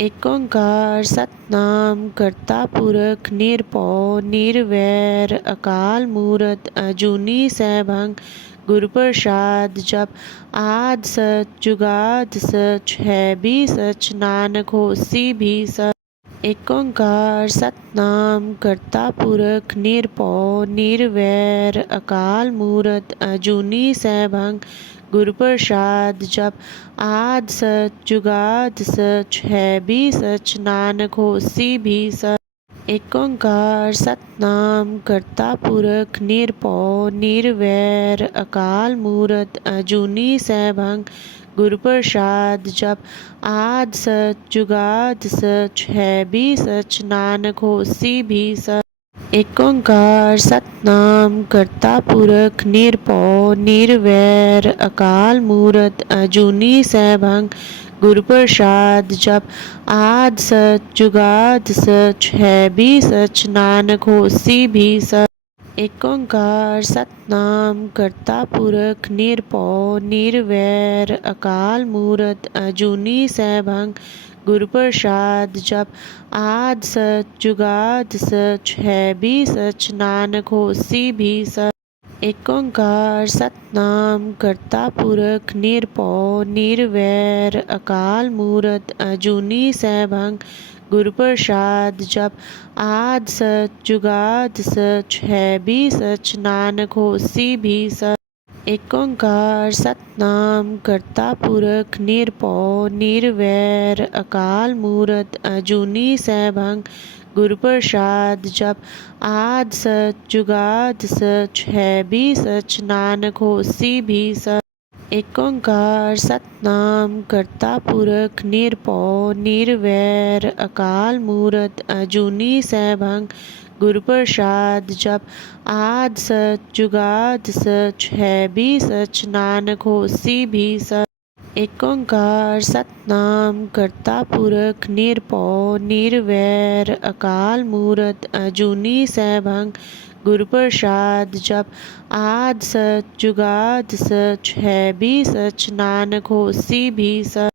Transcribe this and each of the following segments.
एक ओंकार सतनाम करता पुरख निरपौ निरवैर, अकाल मूरत, अजूनी सैभंग गुरु प्रसाद जप, आद सच, जुगाद सच, है भी सच, नानक होसी भी सच। एकोकार सतनाम करता पुरख, निरपौ, निरवैर, अकाल मूरत, अजूनी सैभंग, गुरुप्रसाद, जप, आद सच, जुगाद सच, है भी सच, नानक होसी भी सच। एकोकार सतनाम करता पुरख, निरपौ, निरवैर, अकाल मूरत, अजूनी सैभंग गुरु प्रसाद जब आद सच, जुगाद सच है भी सच, नानक होसी भी सच। एक ओंकार सतनाम करता पुरख निरपौ निर्वैर, अकाल मूरत, अजूनी सैभंग। गुरु प्रसाद जब आद सच, जुगाद सच है भी सच, नानक होसी भी सच। एक ओंकार सतनाम करता पुरख निरपौ निर्वैर, अकाल मूरत, अजूनी सैभंग गुरु प्रसाद जप, आद सच, जुगाद सच, है भी सच, नानक होसी भी सच। एक ओंकार सतनाम करता पुरख निरपौ निर्वैर, अकाल मूरत, अजूनी सैभंग गुरु प्रसाद जब आद सच, जुगाद सच है भी सच, नानक होसी भी सच। एक ओंकार सतनाम करता पुरख निरपौ निर्वैर, अकाल मूर्त, अजूनी सैभंग। गुरु प्रसाद जब आद सच, जुगाद सच है भी सच, नानक होसी भी सच। एकोंकार सतनाम करता पुरख निरपौ निर्वैर, अकाल मूरत, अजूनी सैभंग गुरु प्रसाद जप, आद सच, जुगाद सच, है भी सच, नानक होसी भी सच। एकोकार सतनाम करता पुरख निरपौ निर्वैर अकाल मूरत अजूनी सैभंग गुरु प्रसाद जब आद सच जुगाद सच है भी सच नानक होसी भी सच।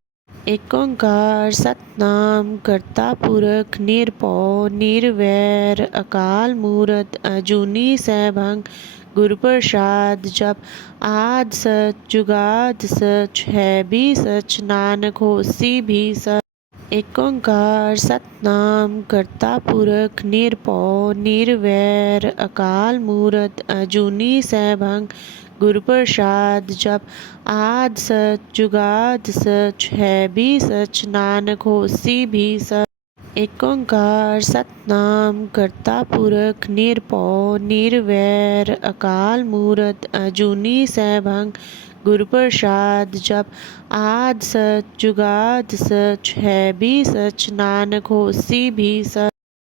एकोकार सतनाम करता पुरख निरपौ निर्वैर अकाल मूरत अजूनी सैभंग गुरु प्रसाद जप आद सच जुगाद सच है भी सच, नानक होसी भी सच। एक ओंकार सतनाम करता पुरख निरपौ, निर्वैर अकाल मूरत अजूनी सैभंग। गुरु प्रसाद जप आद सच जुगाद सच है भी सच, नानक होसी भी सच। एकोंकार सतनाम करता पुरख निरपौ निर्वैर अकाल मूरत अजूनी सैभंग गुरुप्रसाद जब आद सच जुगाद सच है भी सच, नानक होसी भी सच।